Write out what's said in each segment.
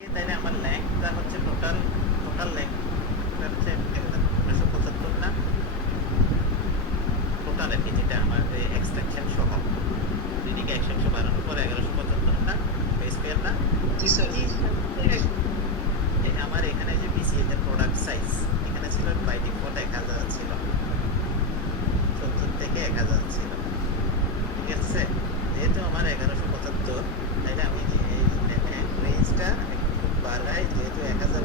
তাইলে আমার লেংথটা হচ্ছে টোটাল লেংথটা হচ্ছে 1275 না টোটাল আর কি, যেটা আমার এক্সটেনশন সহ দুইদিকে 100 বাড়ানোর পর 1175 না বেস পেয়ার না। জি স্যার। আমার এখানে যে বিসিএস এর প্রোডাক্ট সাইজ এখানে ছিল বাই ডিফল্ট 1000 ছিল, 14 থেকে 1000 ছিল, ঠিক আছে। যেহেতু আমার 1175 তাইলে আমি রেঞ্জটা একটু বাড়াই, যেহেতু 1000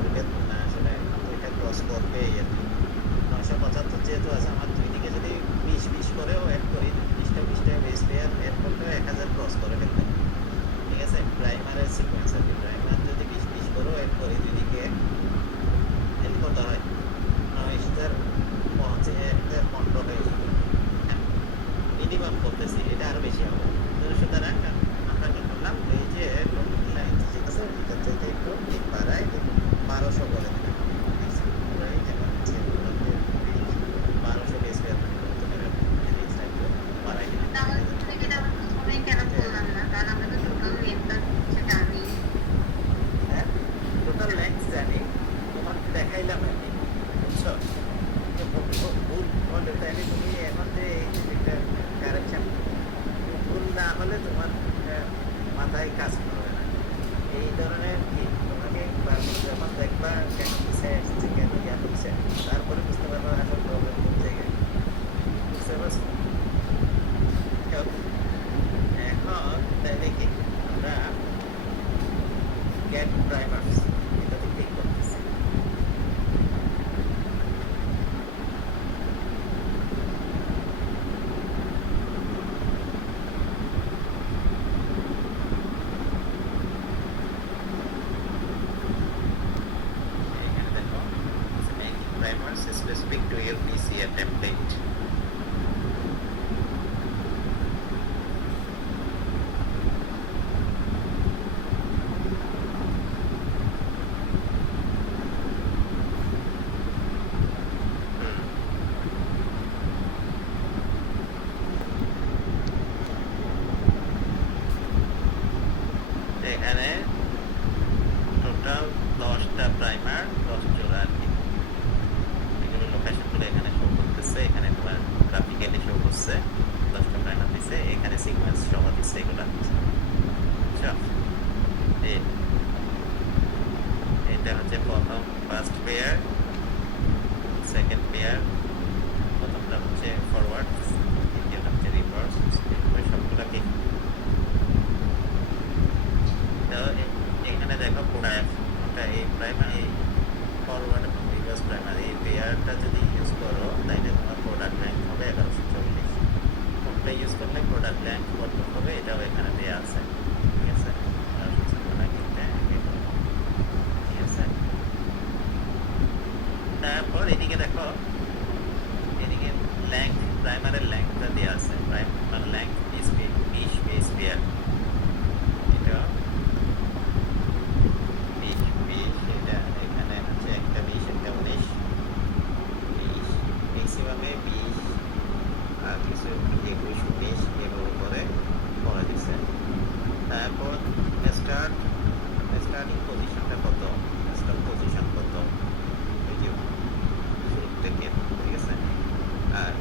না আসলে এটা ক্রস করবে আর কি। 975 যেহেতু আছে আমার দুই দিকে যদি 20 করেও অ্যাড করি, 20টা বেস পেয়ার অ্যাড করলেও 1000 ক্রস করে ফেলবে, ঠিক আছে। প্রাইমারের সিকোয়েন্স আর কি, প্রাইমার যদি 20 করেও অ্যাড করি দুই দিকে এর কত হয় 9015 হয়ে যাবে মিনিমাম বলতেছি, এটা আরো বেশি হবে। সুতরাং আমরা কি করলাম, এই যে লাইন ঠিক আছে এটা থেকে একটু বাড়াই 1200 বলে দিলাম, 1200 বেস পেয়ার বাড়াই দিলাম। হ্যাঁ টোটাল লেন্থ জানি, তোমাকে দেখাইলাম আমি, বুঝছো। ভুল হলে তাইলে তুমি এখন যে এই যে কারেকশন ভুল না হলে তোমার মাথায় কাজ করবে না। এই ধরনের কি তোমাকে যখন দেখবা কেন দিচ্ছে আসছে কেন ইয়া হচ্ছে, তারপরে বুঝতে পারবা আসল প্রবলেম কোন জায়গায়, বুঝতে পারছো। এখন তাইলে কি আমরা গ্যাপ প্রাইমার্স এটাতে ক্লিক করতেছি। Primers specific to your PCA template. এখানে টোটাল 10টা প্রাইমার 10 জোড়া আর কি, এগুলো লোকেশনগুলো এখানে শো করতেছে, এখানে তোমার গ্রাফিক্যালি শো করছে 10টা প্রাইমার দিছে, এখানে সিকোয়েন্স সহ দিচ্ছে এগুলা, বুঝছো। এটা হচ্ছে প্রথম ফার্স্ট পেয়ার, সেকেন্ড পেয়ার, প্রথমটা হচ্ছে ফরওয়ার্ড, দ্বিতীয়টা হচ্ছে রিভার্স, সবগুলো কি এখানে দেখো ওটা এই প্রাইমারি ফরওয়ার্ড এবং রিভার্স প্রাইমারি পেয়ারটা যদি ইউজ করো তাইলে তোমার প্রোডাক্ট র্যাঙ্ক হবে 1140, কোনটা ইউজ করলে প্রোডাক্ট র্যাঙ্ক কত হবে এটাও এখানে দেওয়া আছে, ঠিক আছে। ঠিক আছে, তারপর এদিকে দেখো, এদিকে ল্যাঙ্ক প্রাইমারের ল্যাঙ্কটা দেওয়া আছে, প্রাইমার ল্যাঙ্ক 20 বেস পেয়ার, এটা 20 এটা এখানে হচ্ছে একটা 20 একটা 19 ম্যাক্সিমামে 20 আর কিছু 21 19 এগুলো করে দিচ্ছে। তারপর স্টার্টিং পজিশনটা কত, স্টপ পজিশন কত, এই যে শুরু থেকে, ঠিক আছে। আর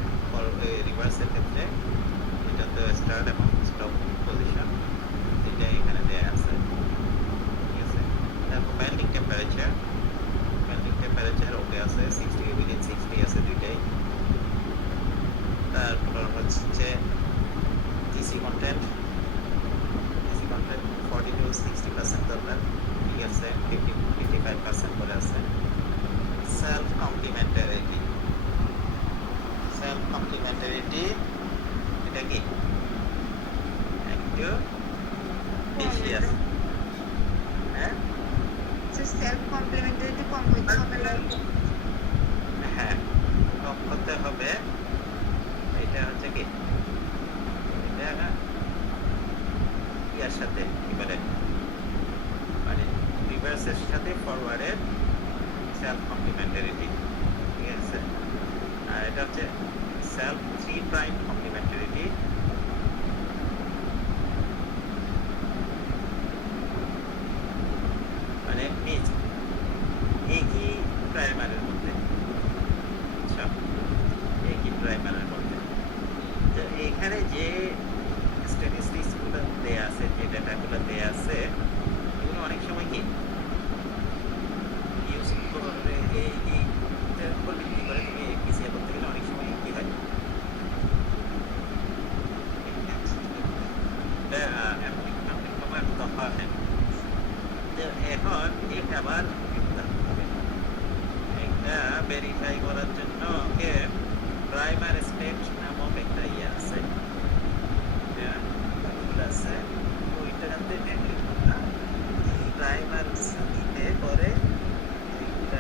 রিভার্সের ক্ষেত্রে এটা তো স্টার্ট এবং স্টপ পজিশন এটা এখানে দেওয়া আছে, ঠিক আছে। তারপর মেল্টিং টেম্পারেচার ওকে আছে, 60 উইদিন 60 আছে দুইটাই। তারপর হচ্ছে টিসি কন্টেন্ট 40 to 60% দরকার, ঠিক আছে, 55% করে আছে। সেলফ কমপ্লিমেন্টারিটি এটা কি একটু বেশি আছে, হ্যাঁ সেলফ কমপ্লিমেন্টারিটি কম হইতে হবে না, হ্যাঁ কম করতে হবে। এটা হচ্ছে কি এটা ইয়ার সাথে কি বলে মানে রিভার্সের সাথে ফরওয়ার্ডের সেলফ কমপ্লিমেন্টারিটি, ঠিক আছে। আর এটা হচ্ছে সেলফ 3 প্রাইম কমপ্লিমেন্টারিটি, মানে একই প্রাইমারের মধ্যে, আচ্ছা একই প্রাইমারের মধ্যে। তো এখানে যে স্ট্যাটিস্টিক্স গুলো দেয়া আছে, যে ডেটাগুলো দেয়া আছে, এগুলো অনেক সময় কি ইউজ করে এইটার উপর ভিত্তি করে তুমি পিসিএ করতে গেলে অনেক সময় কি হয়, এখন এটা আবার এটা ভেরিফাই করার জন্য ওকে প্রাইমার স্টেপ নামক একটা ইয়ে আছে, আছে ওইটাতে প্রাইমার দিতে পরে এইটা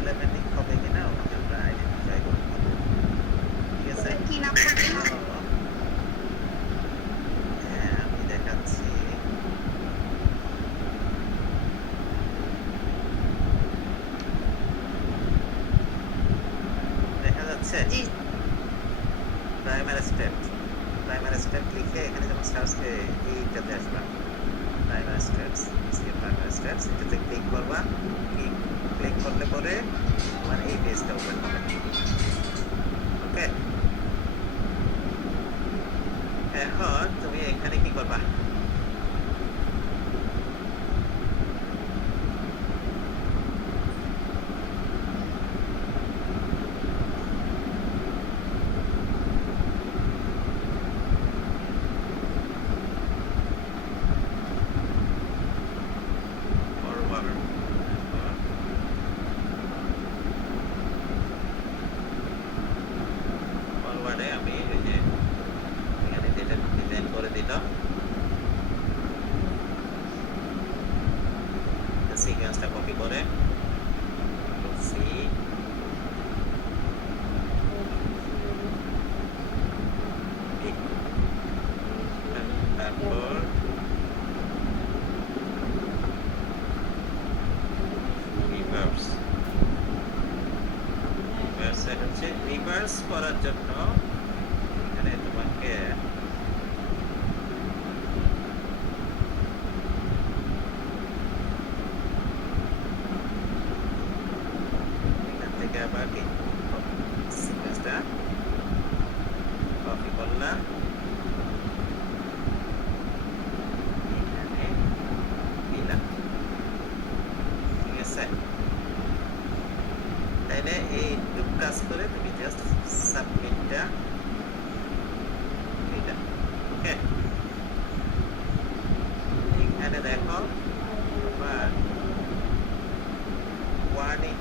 ইমপ্লিমেন্টিং হবে কিনা ওকে আমরা আইডেন্টিফাই করতে হবে, ঠিক আছে? কি নাম করতে হবে? হ্যাঁ আমি দেখাচ্ছি। দেখা যাচ্ছে জি প্রাইমারি স্টেপ লিখে এখানে যখন সার্চ এইটাতে আসবা, প্রাইমারি স্টেপস এটাতে ক্লিক করবা, ক্লিক করলে পরে তোমার এই পেজটা ওপেন হবে, ওকে? এখন তুমি এখানে কি করবা, ফরওয়ার্ডে আমি এই যে এখানে যেটা ডিজাইন করে দিলাম সিকোয়েন্সটা কপি করে সি তারপর রিভার্স হচ্ছে রিভার্স করার জন্য